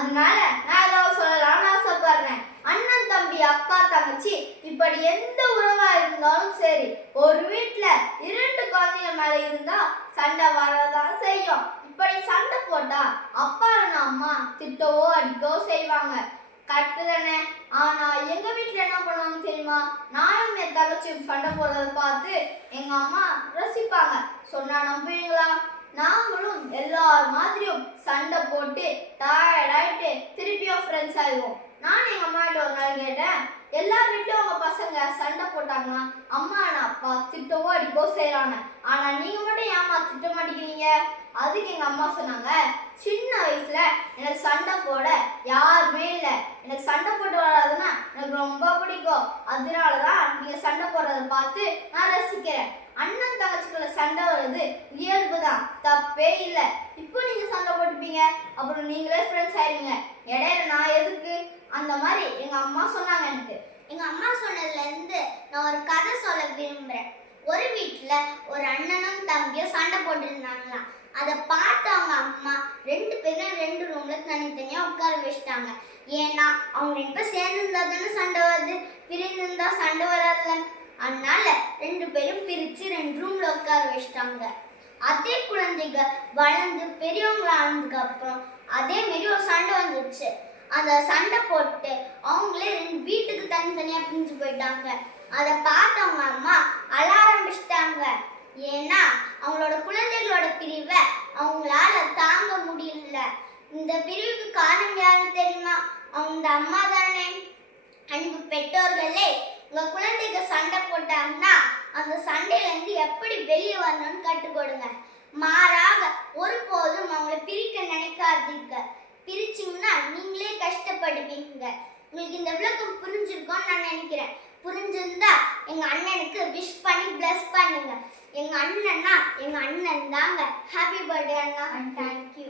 அதனால நான் ஏதாவது சொல்லலாம்னு ஆசைப்படுறேன். அண்ணன் தம்பி அக்கா தங்கச்சி இப்படி எந்த உறவா இருந்தாலும் சரி, ஒரு வீட்டுல 2 குழந்தைங்க மேல இருந்தா சண்டை வரதான் செய்யும். இப்படி சண்டை போட்டா அப்பா அம்மா திட்டவோ அடிக்கவோ செய்வாங்க. கரெக்டு தானே? ஆனா எங்க வீட்டுல என்ன பண்ணுவாங்க தெரியுமா? நானும் என் தங்கச்சியும் சண்டை போடுறத பார்த்து எங்க அம்மா ரசிப்பாங்க. சொன்னா நம்புவீங்களா? நாங்களும் எல்லார் மாதிரியும் சண்டை போட்டு டயர்ட் ஆயிட்டு திருப்பியும் ஃப்ரெண்ட்ஸ் ஆயிடுவோம். நான் எங்க அம்மா கிட்ட ஒரு நாள் கேட்டேன், எல்லார் வீட்லயும் உங்க பசங்க சண்டை போட்டாங்கன்னா அம்மா அப்பா திட்டவோ அடிக்கவோ செய்யறாங்க, ஆனா நீங்க மட்டும் ஏமா திட்ட மாட்டேங்கிறீங்க? அதுக்கு எங்க அம்மா சொன்னாங்க, சின்ன வயசுல எனக்கு சண்டை போட யாருமே இல்லை, எனக்கு சண்டை போட்டு வராதுன்னா எனக்கு ரொம்ப பிடிக்கும், அதனாலதான் நீங்க சண்டை போடுறத பார்த்து நான் ரசிக்கிறேன். அண்ணன் தங்கச்சிக்குள்ள சண்டை வருது இயல்புதான், தப்பே இல்லை. இப்போ நீங்க சண்டை போட்டுப்பீங்க, அப்புறம் நீங்களே ஃப்ரெண்ட்ஸ் ஆயிடுங்க, இடையில நான் எதுக்கு? அந்த மாதிரி எங்க அம்மா சொன்னாங்க. எனக்கு எங்க அம்மா சொன்னதுல இருந்து நான் ஒரு கதை சொல்ல விரும்புறேன். ஒரு வீட்டுல ஒரு அண்ணனும் தம்பியும் சண்டை போட்டுருந்தாங்களாம். அதை பார்த்து அவங்க அம்மா 2 பேரும் 2 ரூம்ல தனித்தனியா உட்கார வச்சுட்டாங்க. ஏன்னா அவங்க 2 பேரும் சேர்ந்து இருந்தா தானே சண்டை வருது, பிரிந்து இருந்தா சண்டை வராதுல. அதனால 2 பேரும் பிரிச்சு 2 ரூம்ல உட்கார வச்சுட்டாங்க. அதே குழந்தைங்க வளர்ந்து பெரியவங்களா ஆனதுக்கு அப்புறம் அதே மாதிரி ஒரு சண்டை வந்துச்சு. அந்த சண்டை போட்டு அவங்களே 2 வீட்டுக்கு தனித்தனியா பிரிஞ்சு போயிட்டாங்க. அதை பார்த்து அவங்க அம்மா அழ ஆரம்பிச்சிட்டாங்க. ஏன்னா அவங்களோட குழந்தைகளோட பிரிவை அவங்களால தாங்க முடியல. இந்த பிரிவுக்கு காரணம் யாருன்னு தெரியுமா? அவங்க அம்மா தானே. அன்பு பெற்றோர்களே, உங்க குழந்தைங்க சண்டை போட்டாங்கன்னா அந்த சண்டையில இருந்து எப்படி வெளியே வரணும்னு கற்றுக் கொடுங்க. மாறாக ஒருபோதும் அவங்களை பிரிக்க நினைக்காதீங்க. பிரிச்சிங்கன்னா நீங்களே கஷ்டப்படுவீங்க. உங்களுக்கு இந்த விளக்கம் புரிஞ்சிருக்கும்னு நான் நினைக்கிறேன். புரிஞ்சிருந்தா எங்க அண்ணனுக்கு விஷ் பண்ணி பிளஸ் பண்ணுங்க. எங்க அண்ணன்னா எங்க அண்ணன் தாங்க. ஹாப்பி பர்த்டே அண்ணா. தேங்க்யூ.